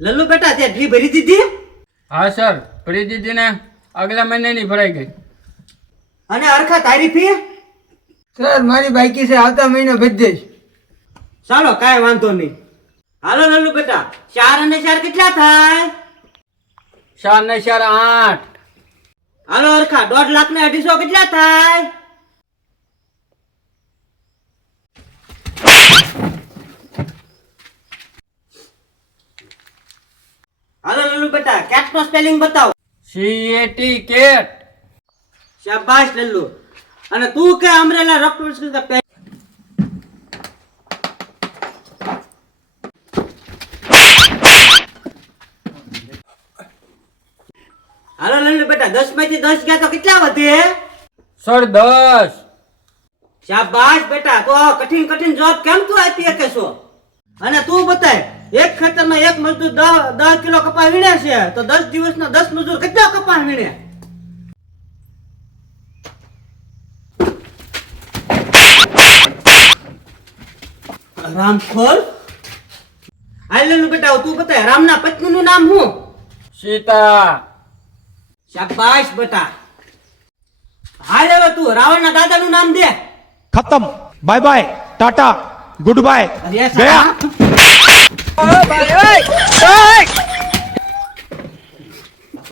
લલ્લુ બેટા તે ફી ભરી દીધી? હા સર, ભરી દીધી ને, આગલા મહિનાની ભરાઈ ગઈ. અને હરખા તારી ફી? સર મારી બાકી છે, આવતા મહિને ભરી દઈશ. ચાલો કાંઈ વાંધો નહીં. હાલો લલ્લુ બેટા, 4 અને 4 કેટલા થાય? 4 ને 4 8. હાલો હરખા 1.5 લાખ ને 250 કેટલા થાય? હાલો લલ્લુ બેટા, કેટ નો સ્પેલિંગ બતાવો. CAT cat. શાબાશ લલ્લુ. અને તું કે અમરેલા રફ્ટર્સ કે પે હાલો લલ્લુ બેટા, 10 માંથી 10 ગયા તો કેટલા વધે? સર 10. શાબાશ બેટા, તો આ કઠિન જોબ કેમ તું આપી શકે છો? અને તું બતાય, એક ખેતરમાં એક મજદૂર 10 કિલો કપાસ વીણે છે તો 10 દિવસના 10 મજૂર કેટલા કપાસ વીણે? રામખોર. હાલ લલ્લુ બેટા, તું બતાય, રામના પત્નીનું નામ શું? સીતા. શાબાશ બેટા. હાલ હવે તું રાવણના દાદાનું નામ દે. खत्म bye bye tata goodbye અરે गया સાલા.